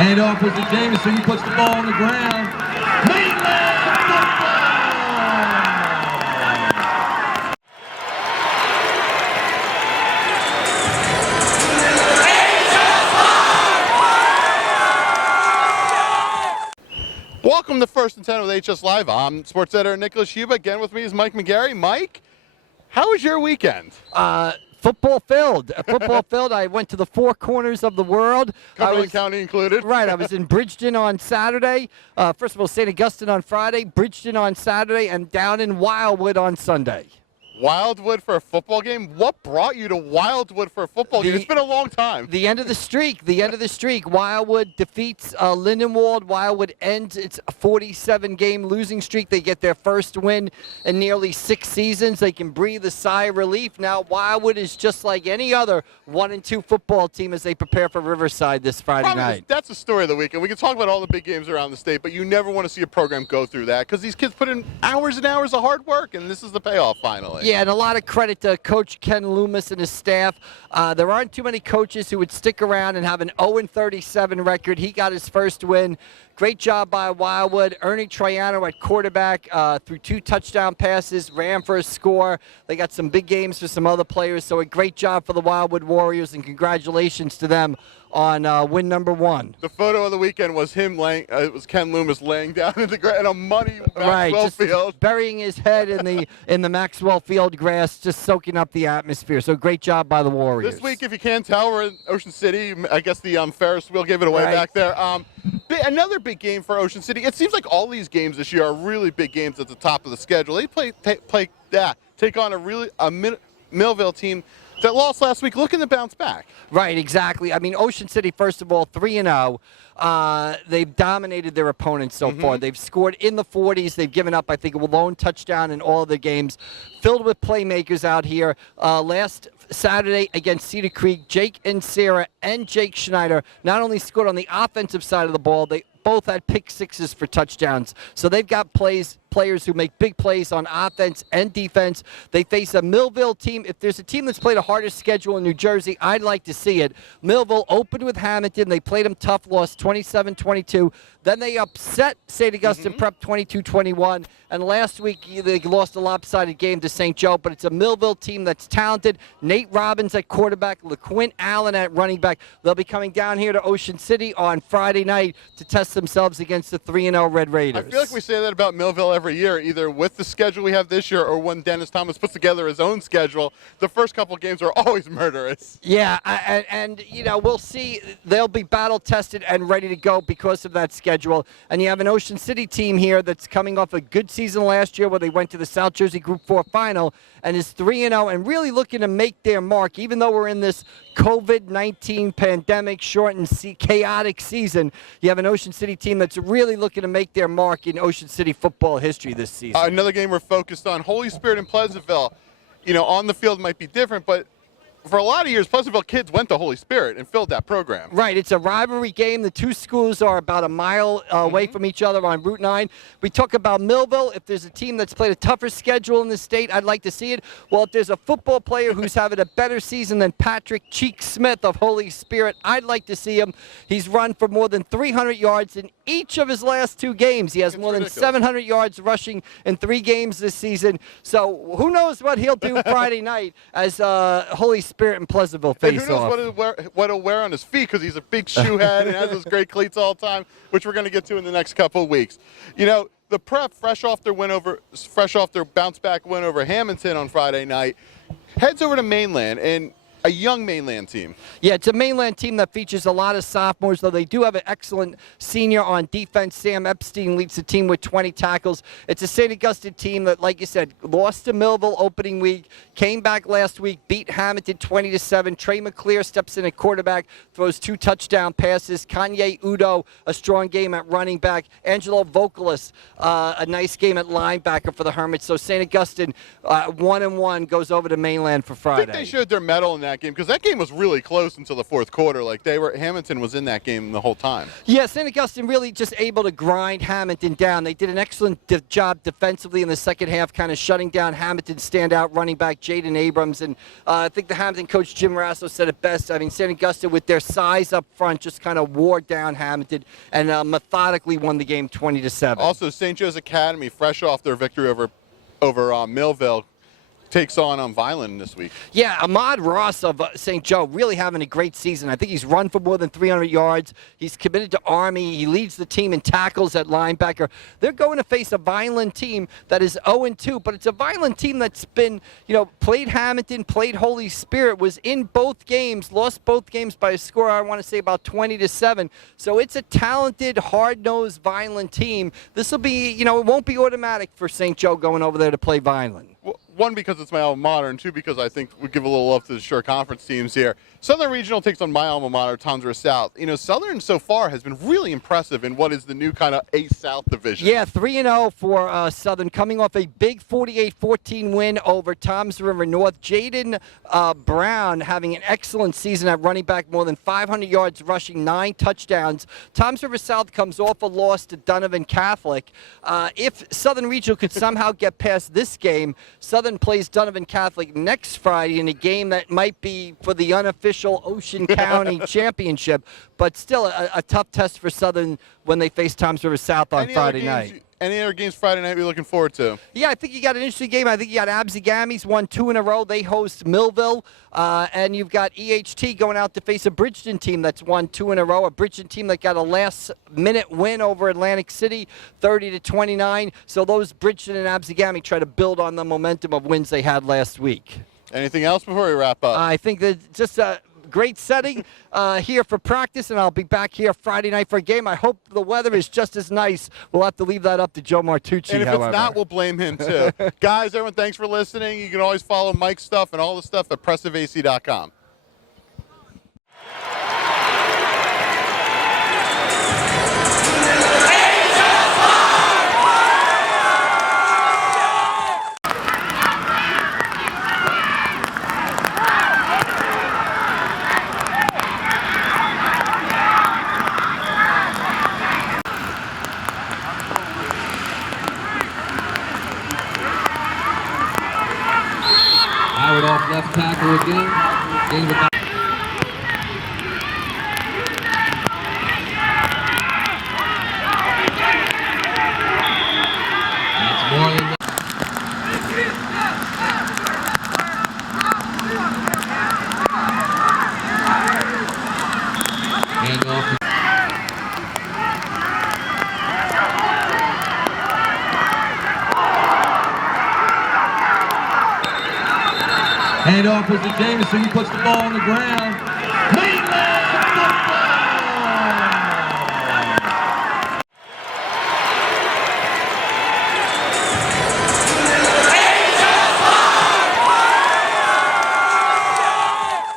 Handoff was to Jameson. He puts the ball on the ground. Mainland football! Welcome to First and 10 with HS Live. I'm sports editor Nicholas Huba. Again with me is Mike McGarry. Mike, how was your weekend? Football filled. I went to the four corners of the world. Cumberland County included. Right. I was in Bridgeton on Saturday. First of all, St. Augustine on Friday, Bridgeton on Saturday, and down in Wildwood on Sunday. Wildwood for a football game? What brought you to Wildwood for a football game? It's been a long time. The end of the streak. Wildwood defeats Lindenwold. Wildwood ends its 47-game losing streak. They get their first win in nearly 6 seasons. They can breathe a sigh of relief. Now Wildwood is just like any other 1-2 football team as they prepare for Riverside this Friday night. That's the story of the weekend. We can talk about all the big games around the state, but you never want to see a program go through that because these kids put in hours and hours of hard work, and this is the payoff finally. Yeah, and a lot of credit to Coach Ken Loomis and his staff. There aren't too many coaches who would stick around and have an 0-37 record. He got his first win. Great job by Wildwood. Ernie Triano at quarterback threw 2 touchdown passes, ran for a score. They got some big games for some other players, so a great job for the Wildwood Warriors, and congratulations to them on win number 1. The photo of the weekend was him it was Ken Loomis laying down in the in a muddy Maxwell field, burying his head in the Maxwell Field grass, just soaking up the atmosphere. So great job by the Warriors. This week, if you can't tell, we're in Ocean City. I guess the Ferris wheel gave it away back there. Another big game for Ocean City. It seems like all these games this year are really big games at the top of the schedule. They take on a Millville team that lost last week, looking to bounce back. Right, exactly. I mean, Ocean City, first of all, 3-0. They've dominated their opponents so far. They've scored in the 40s. They've given up, I think, a lone touchdown in all of the games. Filled with playmakers out here. Last Saturday against Cedar Creek, Jake and Sarah and Jake Schneider not only scored on the offensive side of the ball, they both had pick sixes for touchdowns. So they've got players who make big plays on offense and defense. They face a Millville team. If there's a team that's played a harder schedule in New Jersey, I'd like to see it. Millville opened with Hamilton. They played them tough, lost 27-22. Then they upset St. Augustine Prep 22-21. And last week they lost a lopsided game to St. Joe. But it's a Millville team that's talented. Nate Robbins at quarterback, LaQuint Allen at running back. They'll be coming down here to Ocean City on Friday night to test themselves against the 3-0 Red Raiders. I feel like we say that about Millville every year, either with the schedule we have this year or when Dennis Thomas puts together his own schedule. The first couple of games are always murderous. Yeah, and you know, we'll see. They'll be battle-tested and ready to go because of that schedule. And you have an Ocean City team here that's coming off a good season last year where they went to the South Jersey Group 4 final and is 3-0 and really looking to make their mark. Even though we're in this COVID-19 pandemic shortened chaotic season, you have an Ocean City team that's really looking to make their mark in Ocean City football history this season. Another game we're focused on, Holy Spirit in Pleasantville. You know, on the field might be different, but for a lot of years, Pleasantville kids went to Holy Spirit and filled that program. Right. It's a rivalry game. The two schools are about a mile away from each other on Route 9. We talk about Millville. If there's a team that's played a tougher schedule in the state, I'd like to see it. Well, if there's a football player who's having a better season than Patrick Cheek Smith of Holy Spirit, I'd like to see him. He's run for more than 300 yards in each of his last 2 games. He has more than 700 yards rushing in 3 games this season. So who knows what he'll do Friday night as Holy Spirit and Pleasantville face off. And who knows what he'll wear on his feet, because he's a big shoe head and has those great cleats all the time, which we're going to get to in the next couple of weeks. You know, the Prep, fresh off their bounce-back win over Hamilton on Friday night, heads over to Mainland, and a young Mainland team. Yeah, it's a Mainland team that features a lot of sophomores, though they do have an excellent senior on defense. Sam Epstein leads the team with 20 tackles. It's a St. Augustine team that, like you said, lost to Millville opening week, came back last week, beat Hamilton 20-7. Trey McClear steps in at quarterback, throws 2 touchdown passes. Kanye Udo, a strong game at running back. Angelo Vocalis, a nice game at linebacker for the Hermits. So St. Augustine, 1-1, goes over to Mainland for Friday. I think they showed their mettle in that that game because that game was really close until the fourth quarter. Like Hamilton was in that game the whole time. Yeah, St. Augustine really just able to grind Hamilton down. They did an excellent job defensively in the second half, kind of shutting down Hamilton's standout running back Jaden Abrams. And I think the Hamilton coach Jim Rasso said it best. I mean, St. Augustine with their size up front just kind of wore down Hamilton and methodically won the game 20-7. Also, St. Joe's Academy, fresh off their victory over Millville, takes on Vineland this week. Yeah, Ahmad Ross of St. Joe really having a great season. I think he's run for more than 300 yards. He's committed to Army. He leads the team in tackles at linebacker. They're going to face a Vineland team that is 0-2, but it's a Vineland team that's been, played Hamilton, played Holy Spirit, was in both games, lost both games by a score, I want to say about 20-7. So it's a talented, hard-nosed Vineland team. This will be, it won't be automatic for St. Joe going over there to play Vineland. Well, one, because it's my alma mater, and two, because I think we give a little love to the Sure Conference teams here. Southern Regional takes on my alma mater, Tom's River South. Southern so far has been really impressive in what is the new kind of A-South division. Yeah, 3-0 for Southern, coming off a big 48-14 win over Toms River North. Jaden Brown having an excellent season at running back, more than 500 yards rushing, 9 touchdowns. Toms River South comes off a loss to Donovan Catholic. If Southern Regional could somehow get past this game, Southern plays Donovan Catholic next Friday in a game that might be for the unofficial Ocean County Championship, but still a tough test for Southern when they face Toms River South on Friday night. Any other games Friday night we're looking forward to? Yeah, I think you got an interesting game. I think you got Absagamis won 2 in a row. They host Millville. And you've got EHT going out to face a Bridgeton team that's won 2 in a row. A Bridgeton team that got a last-minute win over Atlantic City, 30-29. So those Bridgeton and Absagami try to build on the momentum of wins they had last week. Anything else before we wrap up? I think that just a great setting here for practice, and I'll be back here Friday night for a game. I hope the weather is just as nice. We'll have to leave that up to Joe Martucci, and if however. it's not, we'll blame him too. Guys, everyone, thanks for listening. You can always follow Mike's stuff and all the stuff at PressiveAC.com. Howard off left tackle again. Gain of That's more than hand off. Hand off was to Jameson. He puts the ball on the ground.